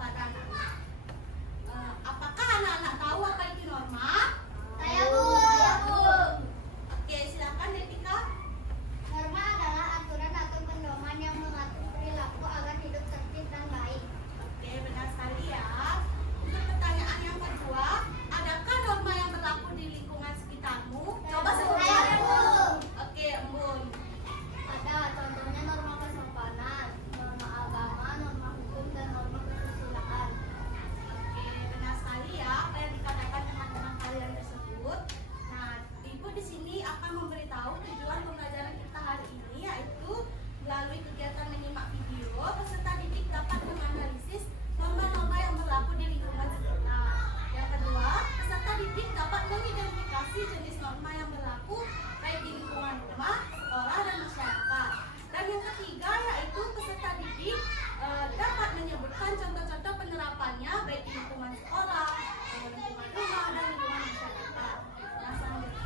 kepada anak-anak. Apakah anak-anak tahu apa itu norma? Saya Bu. Oke, silakan Devika. Norma adalah aturan atau pedoman yang mengatur perilaku agar hidup tertib dan baik. Oke, benar sekali ya. Untuk pertanyaan yang kedua, adakah norma yang berlaku di lingkungan sekitarmu? Coba sebutkan. Saya Bu. Oke, Embun. Ada contohnya norma kesopanan, norma agama, norma hukum, dan norma kesusilaan. Oke, benar sekali ya apa yang dikatakan teman-teman kalian tersebut. Nah, Ibu di sini akan memberitahu tujuan pembelajaran kita hari ini, yaitu melalui kegiatan menyimak video, peserta didik dapat menganalisis norma-norma yang berlaku di lingkungan sekitar. Yang kedua, peserta didik dapat mengidentifikasi jenis norma yang berlaku baik di lingkungan rumah, sekolah, dan masyarakat. Dan yang ketiga, yaitu peserta didik dapat menyebutkan contoh-contoh penerapannya baik di lingkungan sekolah, lingkungan rumah, dan lingkungan masyarakat.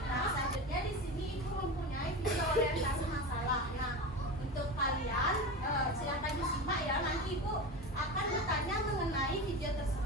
Nah, selanjutnya di sini Ibu mempunyai video orientasi masalah. Nah, untuk kalian silakan disimak ya. Nanti Ibu akan bertanya mengenai video tersebut.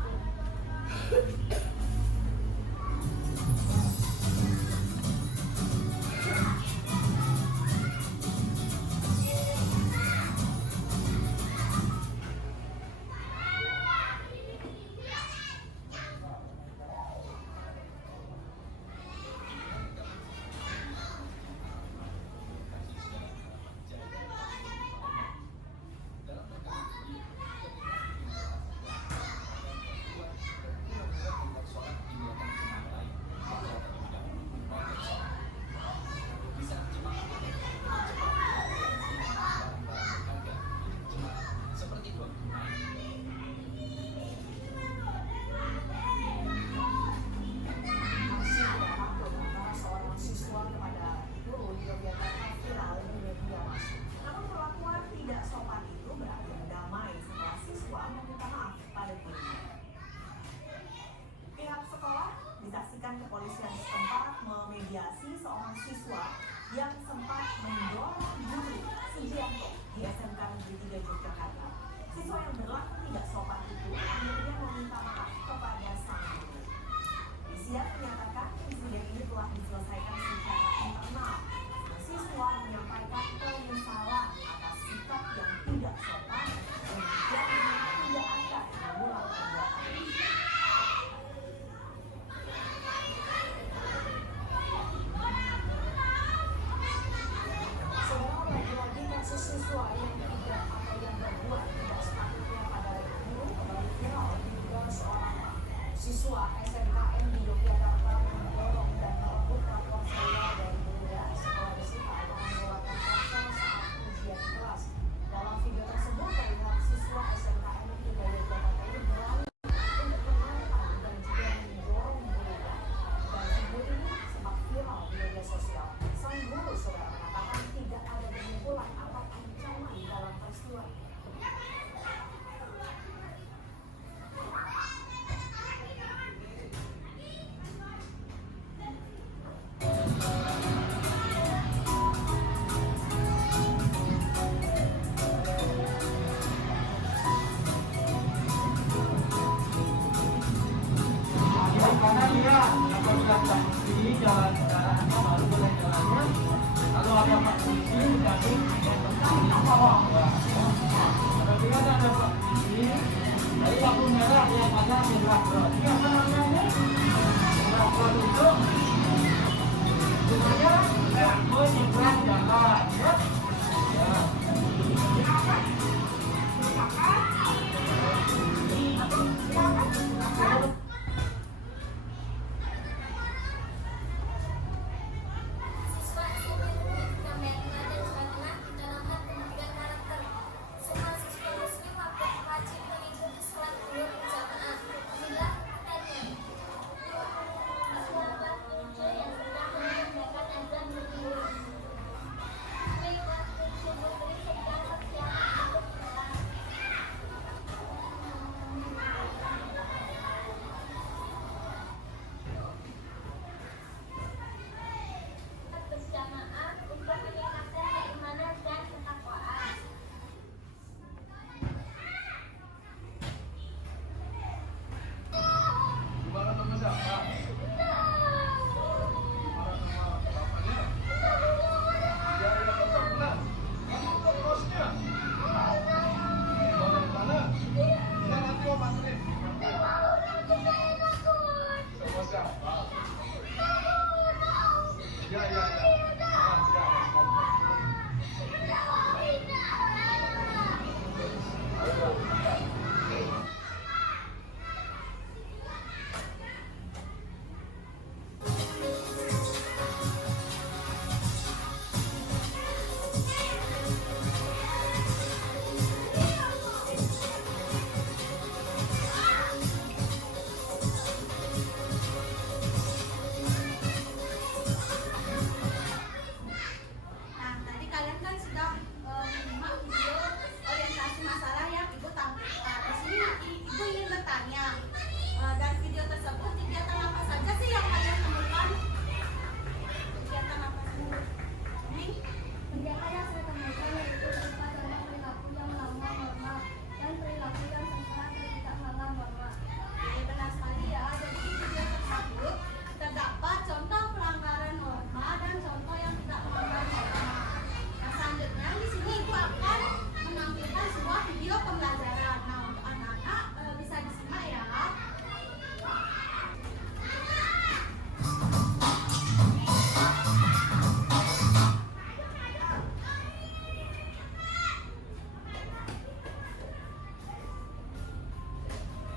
Namun perlakuan tidak sopan itu berakhir damai setelah siswa meminta maaf pada gurunya. Pihak sekolah disaksikan kepolisian setempat memediasi seorang siswa yang sempat mendorong guru Sujianto di SMK Negeri 3 Yogyakarta. Siswa yang berlaku tidak sopan itu akhirnya meminta maaf kepada sang guru. Polisian menyatakan insiden ini telah diselesaikan secara internal. Siswa menyampaikan penyesalan atas sikap yang tidak sopan dan janji tidak akan mengulang perbuatan ini. Saudara, lagi-lagi kasus siswa yang tidak atau yang berbuat tidak sepatutnya pada guru kembali viral diduga seorang siswa SMKN di Yogyakarta mendorong dan merebut telepon seluler dari gurunya setelah disita dengan menggunakan ponsel saat ujian kelas. Dalam video tersebut terlihat siswa SMKN di Yogyakarta ini berlari untuk menantang dan juga mendorong gurunya. Dan video ini sempat viral di media sosial. Sang guru saudara mengatakan tidak ada kesimpulan atau ancaman dalam peristiwa ini. Karena dia apabila sudah di jalan kendaraannya baru boleh jalannya, lalu ada pak polisi dari tentang bawah. Apabila ada pak polisi dari lampu merah yang ada merah berat, ini apa namanya? Merah berat itu sebenarnya menyeberang jalan, ya. Baik,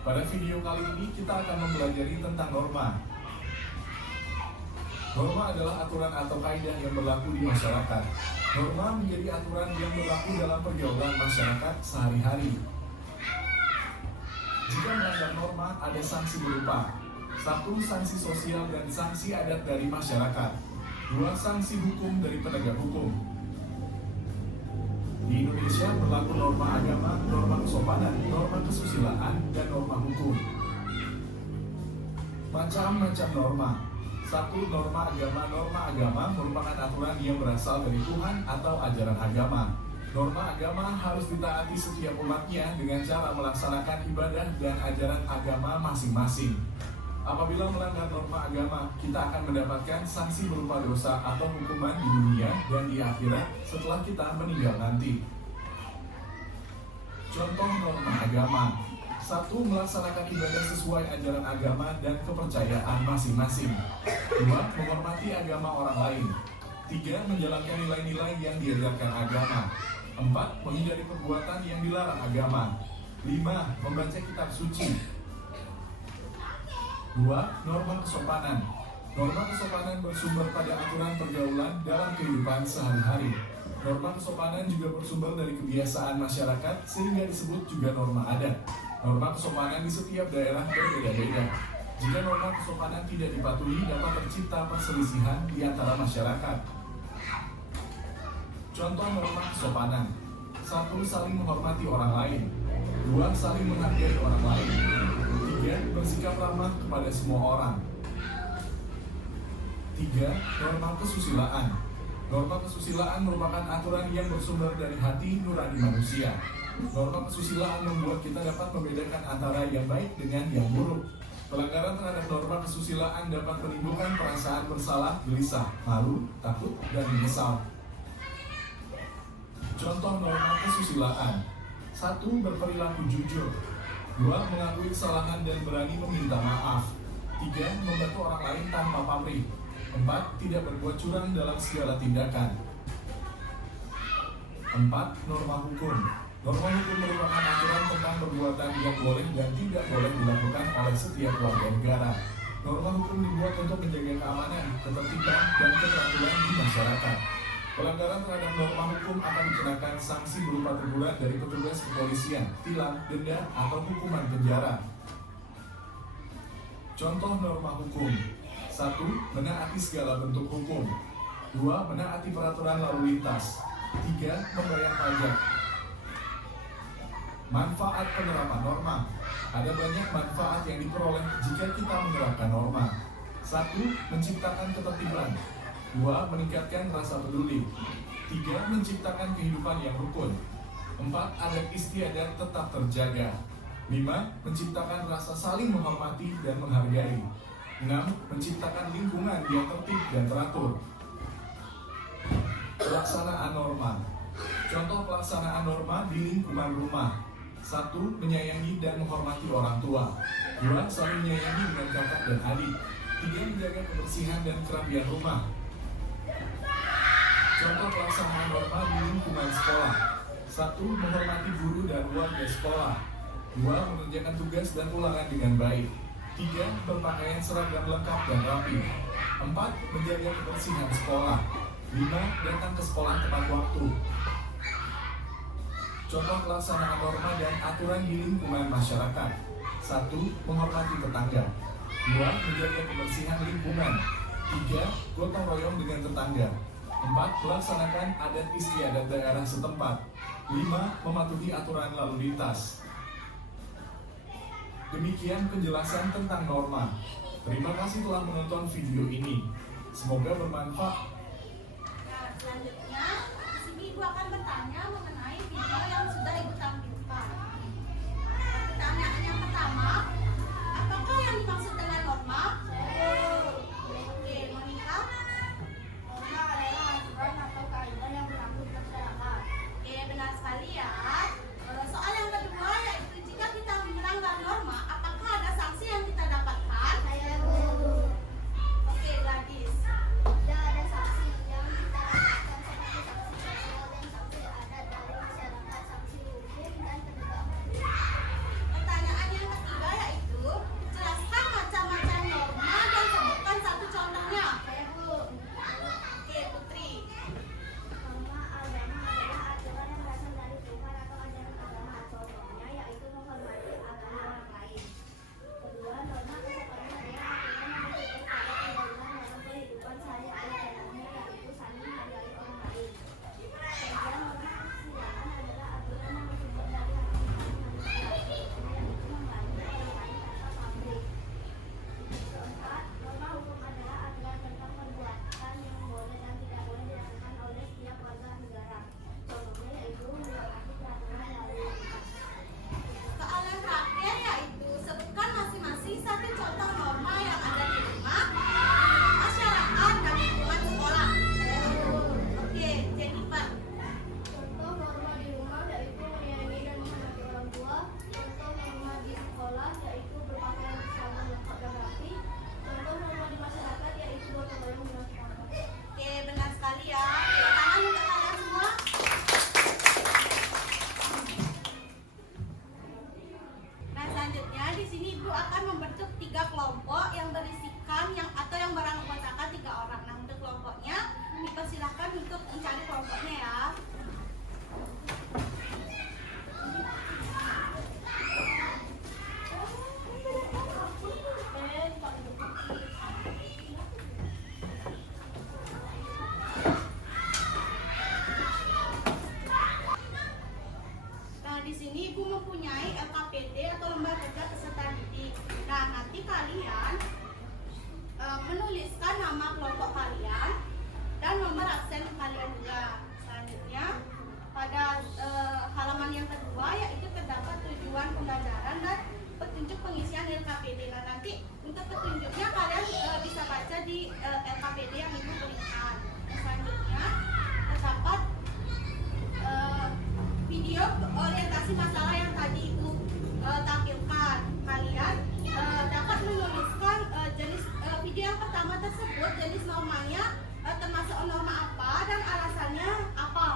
Pada video kali ini kita akan mempelajari tentang norma. Norma adalah aturan atau kaidah yang berlaku di masyarakat. Norma menjadi aturan yang berlaku dalam pergaulan masyarakat sehari-hari. Jika melanggar norma, ada sanksi berupa 1. Sanksi sosial dan sanksi adat dari masyarakat. 2. Sanksi hukum dari penegak hukum. Di Indonesia berlaku norma agama, norma kesopanan, norma kesusilaan, dan norma hukum. Macam-macam norma. 1. Norma agama. Norma agama merupakan aturan yang berasal dari Tuhan atau ajaran agama. Norma agama harus ditaati setiap umatnya dengan cara melaksanakan ibadah dan ajaran agama masing-masing. Apabila melanggar norma agama, kita akan mendapatkan sanksi berupa dosa atau hukuman di dunia dan di akhirat setelah kita meninggal nanti. Contoh norma agama. 1. Melaksanakan ibadah sesuai ajaran agama dan kepercayaan masing-masing. 2. Menghormati agama orang lain. 3. Menjalankan nilai-nilai yang diajarkan agama. 4. Menghindari perbuatan yang dilarang agama. 5. Membaca kitab suci. 2. Norma kesopanan. Norma kesopanan bersumber pada aturan pergaulan dalam kehidupan sehari-hari. Norma kesopanan juga bersumber dari kebiasaan masyarakat sehingga disebut juga norma adat. Norma kesopanan di setiap daerah berbeda-beda. Jika norma kesopanan tidak dipatuhi, dapat tercipta perselisihan di antara masyarakat. Contoh norma kesopanan. 1. Saling menghormati orang lain. 2. Saling menghargai orang lain. 3. Bersikap ramah kepada semua orang. 3. Norma kesusilaan. Norma kesusilaan merupakan aturan yang bersumber dari hati nurani manusia. Norma kesusilaan membuat kita dapat membedakan antara yang baik dengan yang buruk. Pelanggaran terhadap norma kesusilaan dapat menimbulkan perasaan bersalah, gelisah, malu, takut, dan menyesal. Contoh norma kesusilaan. 1. Berperilaku jujur. 2. Mengakui kesalahan dan berani meminta maaf. 3. Membantu orang lain tanpa pamrih. 4. Tidak berbuat curang dalam segala tindakan. 4. Norma hukum. Norma hukum merupakan aturan tentang perbuatan yang boleh dan tidak boleh dilakukan oleh setiap warga negara. Norma hukum dibuat untuk menjaga keamanan, ketertiban, dan keteraturan di masyarakat. Pelanggaran terhadap norma hukum akan dikenakan sanksi berupa teguran dari petugas kepolisian, tilang, denda, atau hukuman penjara. Contoh norma hukum. 1. Menaati segala bentuk hukum. 2. Menaati peraturan lalu lintas. 3. Membayar pajak. Manfaat penerapan norma. Ada banyak manfaat yang diperoleh jika kita menerapkan norma. 1. Menciptakan ketertiban. 2. Meningkatkan rasa peduli. 3. Menciptakan kehidupan yang rukun. 4. Adat istiadat tetap terjaga. 5. Menciptakan rasa saling menghormati dan menghargai. 6. Menciptakan lingkungan yang tertib dan teratur. Pelaksanaan norma. Contoh pelaksanaan norma di lingkungan rumah. 1. Menyayangi dan menghormati orang tua. 2. Saling menyayangi dengan kakak dan adik. 3. Menjaga kebersihan dan kerapian rumah. Contoh pelaksanaan norma di lingkungan sekolah. 1. Menghormati guru dan warga sekolah. 2. Mengerjakan tugas dan ulangan dengan baik. 3. Berpakaian seragam lengkap dan rapi. 4. Menjaga kebersihan sekolah. 5. Datang ke sekolah tepat waktu. Contoh pelaksanaan norma dan aturan di lingkungan masyarakat. 1. Menghormati tetangga. 2. Menjaga kebersihan lingkungan. 3. Gotong royong dengan tetangga. 4. Melaksanakan adat istiadat daerah setempat. 5. Mematuhi aturan lalu lintas. Demikian penjelasan tentang norma. Terima kasih telah menonton video ini. Semoga bermanfaat. Nah, selanjutnya, di sini Ibu akan bertanya mengenai video yang sudah Ibu tampilkan. Pertanyaan yang pertama, apakah yang dimaksud dengan norma? Oke, Monica. Norma adalah aturan atau kaidah yang berlaku di masyarakat. Oke, benar sekali ya. Soal yang kedua yaitu jika kita melanggar norma, apakah ada sanksi yang kita dapatkan? Saya guru. Oke, Gladys. Tidak ada sanksi yang kita dapatkan seperti sanksi sosial dan sanksi adat dari masyarakat. Sanksi sini Ibu akan membentuk 3 kelompok yang berisikan atau yang beranggotakan 3 orang. Nah, untuk kelompoknya dipersilahkan untuk mencari kelompoknya ya. Nah, di sini Ibu mempunyai LKPD atau lembar kerja peserta didik. Nah, nanti kalian menuliskan nama kelompok kalian dan nomor absen kalian juga. Selanjutnya, pada halaman yang kedua yaitu terdapat tujuan pembelajaran dan petunjuk pengisian LKPD. Nah, nanti untuk petunjuknya kalian bisa baca di LKPD yang Ibu berikan. Selanjutnya, terdapat video orientasi masalah yang tadi Ibu tampilkan. Kalian dapat menuliskan jenis video yang pertama tersebut, jenis normanya termasuk norma apa dan alasannya apa.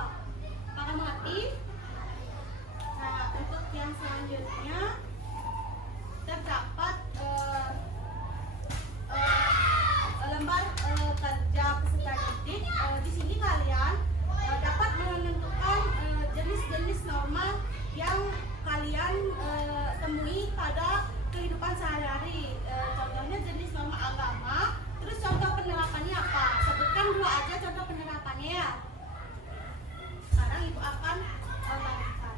Apakah mengerti? Nah, untuk yang selanjutnya terdapat lembar kerja peserta didik. Di sini kalian dapat menentukan jenis-jenis norma yang kalian temui pada kehidupan sehari-hari. Contohnya jenis norma agama, terus contoh penerapannya apa? Sebutkan 2 aja contoh penerapannya ya. Sekarang Ibu akan bagikan.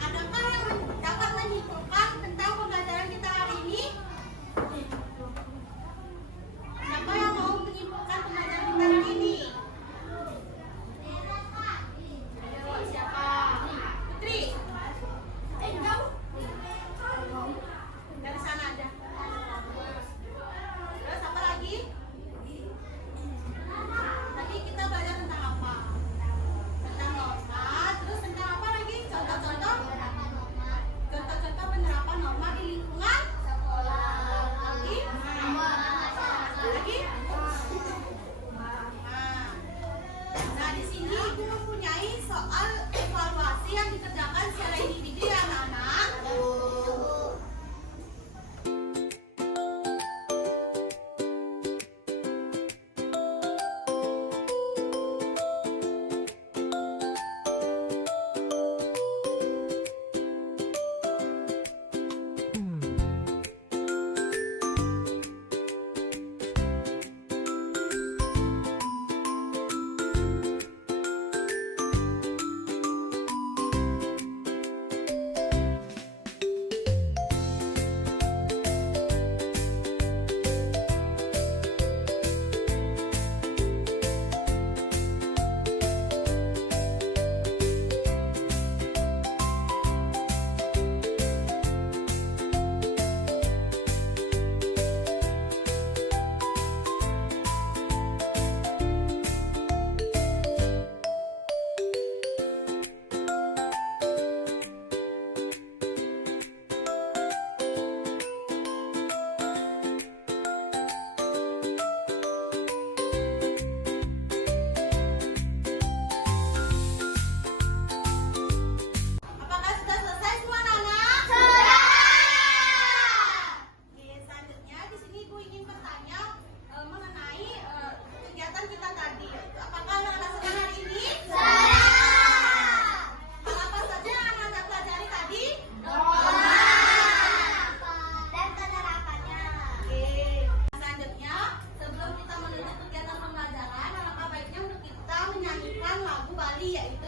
adakah yang dapat menyimpulkan tentang pembelajaran kita hari ini? Siapa yang mau menyimpulkan pembelajaran kita hari ini? Ayo, siapa? Putri? Jauh. Dari sana aja. Terus apa lagi? Tadi kita belajar tentang apa? Tentang norma. Terus tentang apa lagi? Contoh-contoh? Contoh-contoh penerapan norma di lingkungan Sekolah. lagi? Lagi? Nah, di sini ibu mempunyai soal evaluasi yang dikerjakan secara individu ya anak-anak. Apakah sudah selesai semua anak-anak? Oke, selanjutnya di sini ibu ingin bertanya mengenai kegiatan kita tadi. Apakah anak-anak sedang hari ini? Hal apa saja yang anak-anak pelajari tadi? Dan penerapannya. Oke, selanjutnya sebelum kita menuju kegiatan pembelajaran, alangkah baiknya untuk kita menyanyikan lagu Bali yaitu